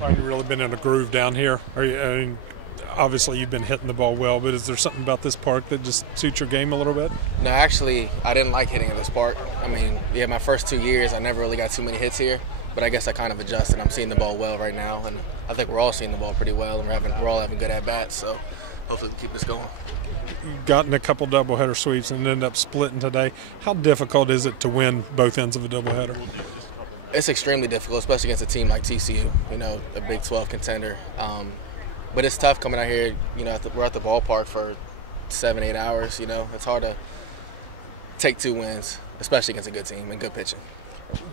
Right, you've really been in a groove down here. I mean, obviously you've been hitting the ball well, but is there something about this park that just suits your game a little bit? No, actually, I didn't like hitting at this park. I mean, yeah, my first 2 years, I never really got too many hits here, but I guess I kind of adjusted. I'm seeing the ball well right now, and I think we're all seeing the ball pretty well, and we're all having good at-bats, so hopefully we keep this going. You've gotten a couple doubleheader sweeps and ended up splitting today. How difficult is it to win both ends of a doubleheader? It's extremely difficult, especially against a team like TCU, a Big 12 contender. But it's tough coming out here, we're at the ballpark for 7-8 hours, It's hard to take 2 wins, especially against a good team and good pitching.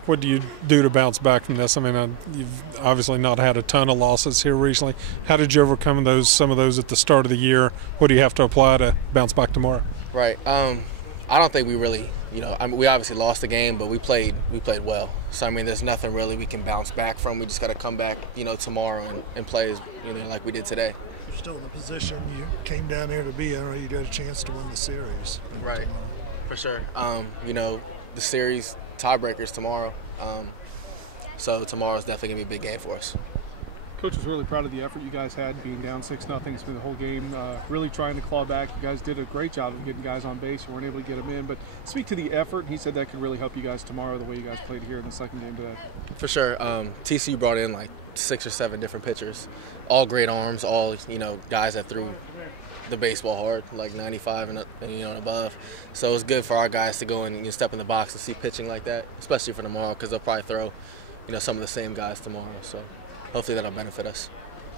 What do you do to bounce back from this? I mean, you've obviously not had a ton of losses here recently. How did you overcome some of those at the start of the year? What do you have to apply to bounce back tomorrow? Right. I don't think we really, we obviously lost the game, but we played well. So, I mean, there's nothing really we can bounce back from. We just got to come back, tomorrow and play, like we did today. You're still in the position you came down here to be in, or you got a chance to win the series. Right. For sure. The series tiebreakers tomorrow. So tomorrow's definitely going to be a big game for us. Coach was really proud of the effort you guys had being down 6-0 through the whole game, really trying to claw back. You guys did a great job of getting guys on base. You weren't able to get them in, but speak to the effort. He said that could really help you guys tomorrow, the way you guys played here in the second game today. For sure. TCU brought in like 6 or 7 different pitchers, all great arms, all, guys that threw the baseball hard, like 95 and above. So it was good for our guys to go and step in the box and see pitching like that, especially for tomorrow, because they'll probably throw, some of the same guys tomorrow. So hopefully that'll benefit us.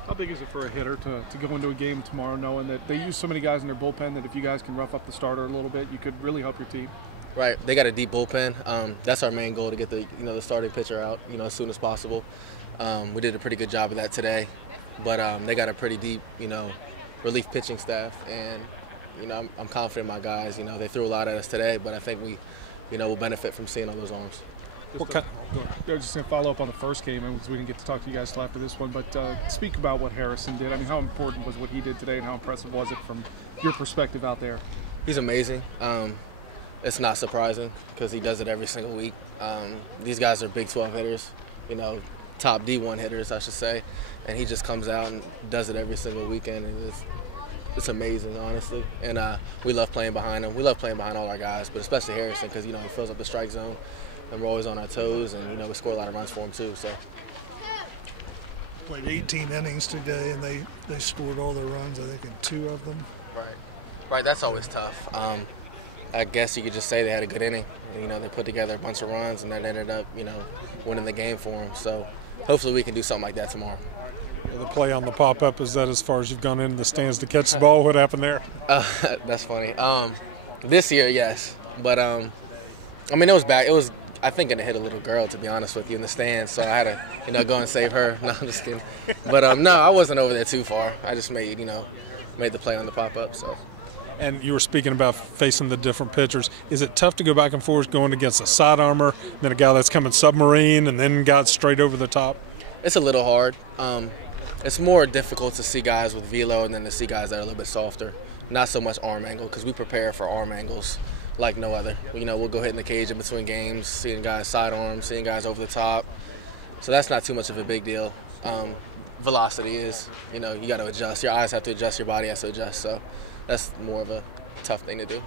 How big is it for a hitter to go into a game tomorrow knowing that they use so many guys in their bullpen that if you guys can rough up the starter a little bit, you could really help your team? Right. They got a deep bullpen. That's our main goal, to get the the starting pitcher out as soon as possible. We did a pretty good job of that today, but they got a pretty deep relief pitching staff, and I'm confident in my guys. They threw a lot at us today, but I think we will benefit from seeing all those arms. Just going to follow up on the first game, and we didn't get to talk to you guys till after this one, but speak about what Harrison did. I mean, how important was what he did today, and how impressive was it from your perspective out there? He's amazing. It's not surprising because he does it every single week. These guys are Big 12 hitters, top D1 hitters, I should say, and he just comes out and does it every single weekend, and it's amazing, honestly. And we love playing behind him. We love playing behind all our guys, but especially Harrison, because he fills up the strike zone, and we're always on our toes, and we score a lot of runs for him too. So played 18 innings today, and they scored all their runs, I think, in 2 of them. Right. That's always tough. I guess you could just say they had a good inning. They put together a bunch of runs, and that ended up, winning the game for them. So hopefully we can do something like that tomorrow. The play on the pop-up, is that as far as you've gone into the stands to catch the ball? What happened there? That's funny. This year, yes. But, it was back. It was, I think, going to hit a little girl, to be honest with you, in the stands. So I had to, go and save her. No, I'm just kidding. But, no, I wasn't over there too far. I just made the play on the pop-up, so. And you were speaking about facing the different pitchers. Is it tough to go back and forth going against a side armor, then a guy that's coming submarine, and then got straight over the top? It's a little hard. It's more difficult to see guys with velo and then to see guys that are a little bit softer. Not so much arm angle, because we prepare for arm angles like no other. We'll go hit in the cage in between games, seeing guys side arms, seeing guys over the top. So that's not too much of a big deal. Velocity is, you got to adjust. Your eyes have to adjust, your body has to adjust. So that's more of a tough thing to do.